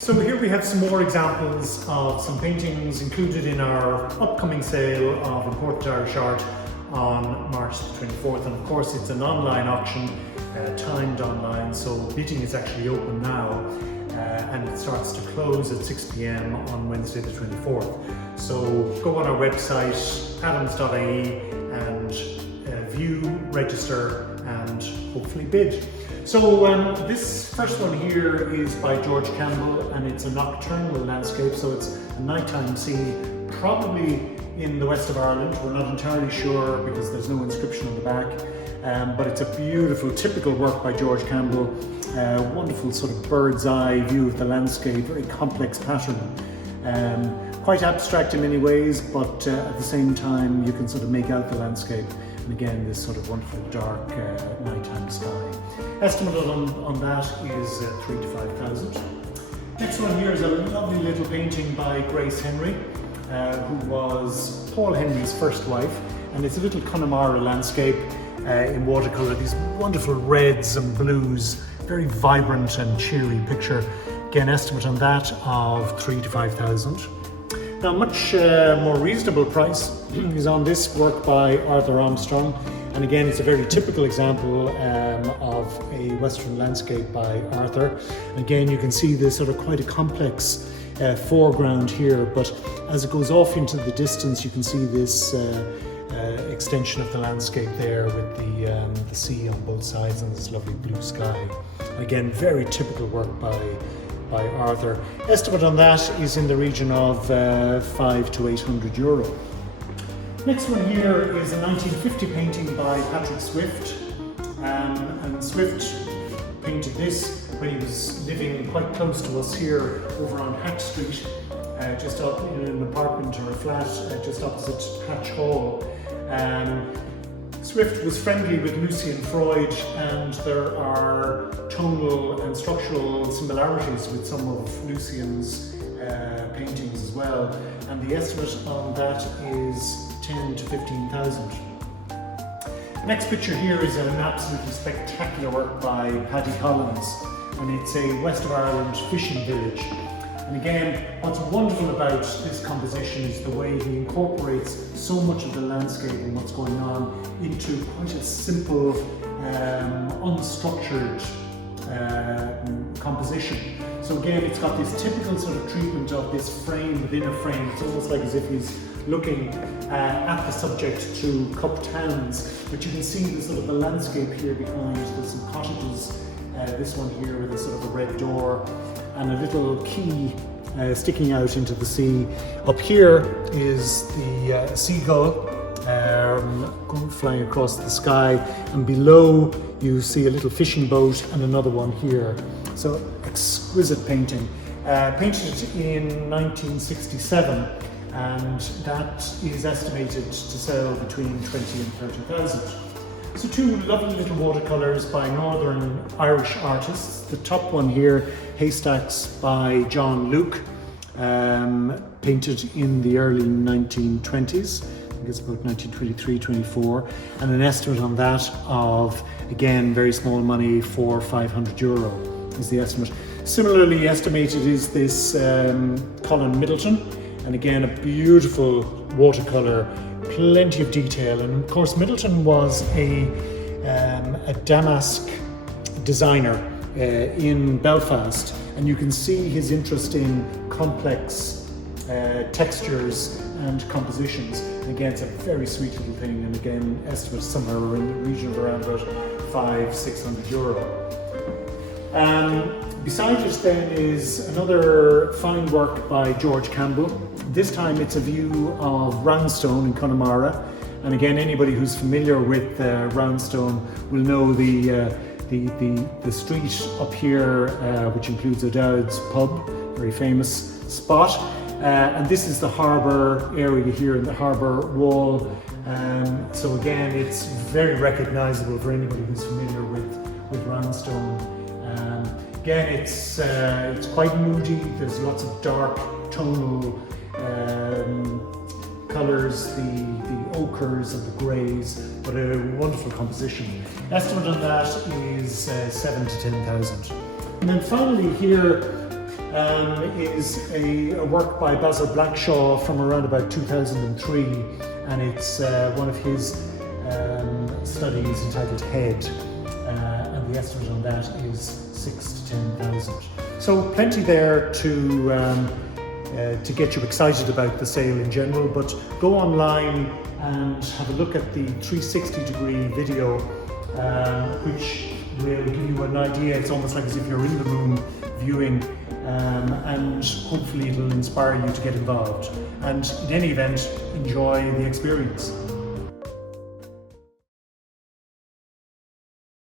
So here we have some more examples of some paintings included in our upcoming sale of Important Irish Art on March the 24th. And of course it's an online auction, timed online, so bidding is actually open now and it starts to close at 6 p.m. on Wednesday the 24th. So go on our website, adams.ie, and view, register and hopefully bid. So this first one here is by George Campbell, and it's a nocturnal landscape, so it's a nighttime scene, probably in the west of Ireland. We're not entirely sure because there's no inscription on the back, but it's a beautiful, typical work by George Campbell. Wonderful sort of bird's eye view of the landscape, very complex pattern. Quite abstract in many ways, but at the same time you can sort of make out the landscape. And again, this sort of wonderful dark nighttime sky. Estimate on that is 3,000 to 5,000. Next one here is a lovely little painting by Grace Henry, who was Paul Henry's first wife, and it's a little Connemara landscape in watercolour. These wonderful reds and blues, very vibrant and cheery picture. Again, estimate on that of 3,000 to 5,000. Now, much more reasonable price is on this work by Arthur Armstrong, and again it's a very typical example of a Western landscape by Arthur. And again, you can see this sort of quite a complex foreground here, but as it goes off into the distance you can see this extension of the landscape there with the sea on both sides and this lovely blue sky. And again, very typical work by Arthur. Estimate on that is in the region of 500 to 800 euro. Next one here is a 1950 painting by Patrick Swift, and Swift painted this when he was living quite close to us here over on Hatch Street, just up in an apartment or a flat just opposite Hatch Hall. Swift was friendly with Lucian Freud, and there are tonal and structural similarities with some of Lucian's paintings as well, and the estimate on that is 10,000 to 15,000. Next picture here is an absolutely spectacular work by Paddy Collins, and it's a West of Ireland fishing village. And again, what's wonderful about this composition is the way he incorporates so much of the landscape and what's going on into quite a simple, unstructured composition. So again, it's got this typical sort of treatment of this frame within a frame. It's almost like as if he's looking at the subject through cupped hands, but you can see the sort of the landscape here behind. There's some cottages, this one here with a sort of a red door and a little quay sticking out into the sea. Up here is the seagull flying across the sky, and below you see a little fishing boat and another one here. So exquisite painting, painted in 1967, and that is estimated to sell between 20,000 and 30,000. So two lovely little watercolours by Northern Irish artists. The top one here, Haystacks by John Luke, painted in the early 1920s. I think it's about 1923-24, and an estimate on that of, again, very small money, 400 or 500 euro is the estimate. Similarly estimated is this Colin Middleton, and again a beautiful watercolour, plenty of detail. And of course Middleton was a damask designer in Belfast, and you can see his interest in complex textures and compositions. And again, it's a very sweet little thing, and again estimate somewhere in the region of around about 500-600 euro. Beside it then is another fine work by George Campbell. This time it's a view of Roundstone in Connemara, and again anybody who's familiar with Roundstone will know the street up here, which includes O'Dowd's pub, very famous spot, and this is the harbour area here in the harbour wall. So again, it's very recognisable for anybody who's familiar with Roundstone. Again, it's quite moody. There's lots of dark tonal colours, the ochres and the greys, but a wonderful composition. Estimate on that is 7,000 to 10,000. And then finally here, is a work by Basil Blackshaw from around about 2003, and it's one of his studies entitled Head, and the estimate on that is 6,000 to 10,000. So plenty there to get you excited about the sale in general, but go online and have a look at the 360-degree video, which will give you an idea. It's almost like as if you're in the room viewing, and hopefully it'll inspire you to get involved. And in any event, enjoy the experience.